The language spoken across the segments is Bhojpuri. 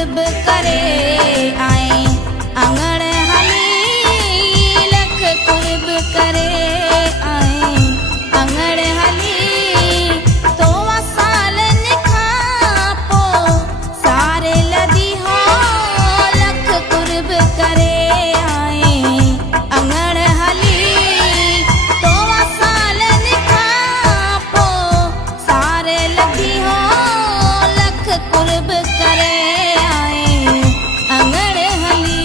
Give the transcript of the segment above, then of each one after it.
कुर्ब करे आए अंगड़ हली लख कुर्ब करे आए अंगड़ हली तो सालन खां पो सारे लदी हो लख कुर्ब करे आए अंगड़ हली तो सालन खां पो सारे लदी हो लख कुर्ब करे आए अंगड़ हली।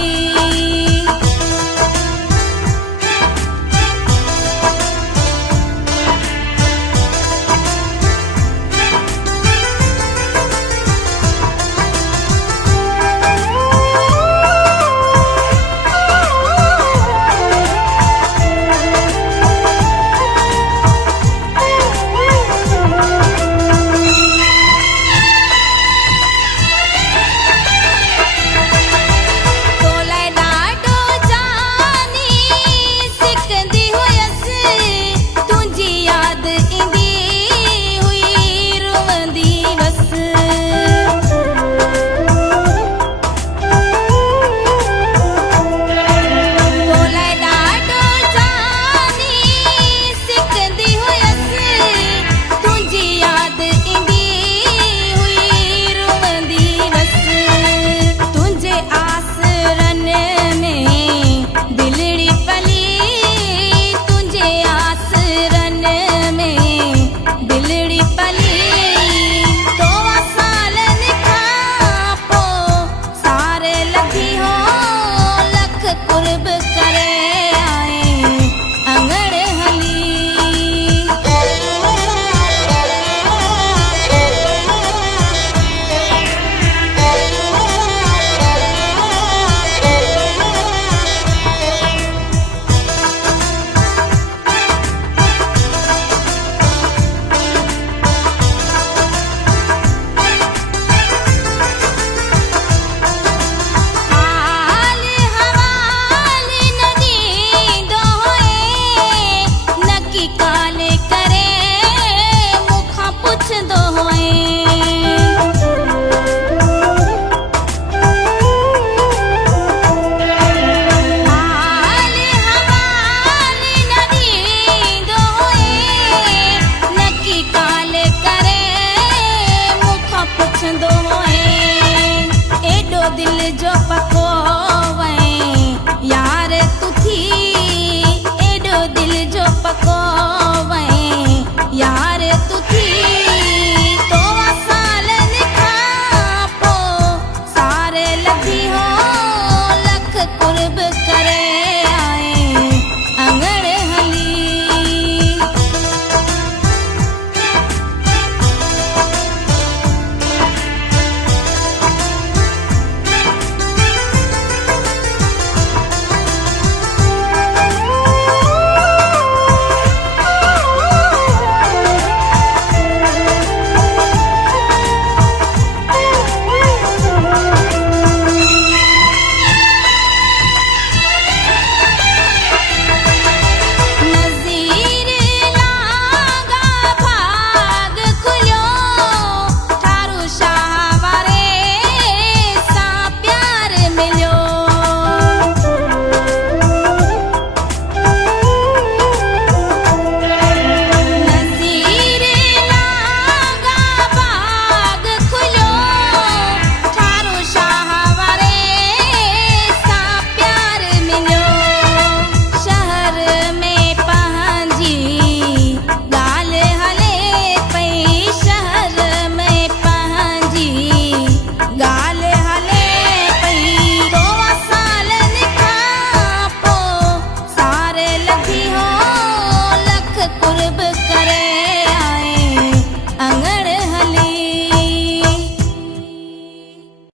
कुर्ब करे आए अंगड़ हली। काले करे मुखा पुछ दो होए हाल हवाली नदी दो होए नकी काले करे मुखा पुछ दो होए एडो दिल जो पको वए यार तू थी एडो दिल जो पको वए यार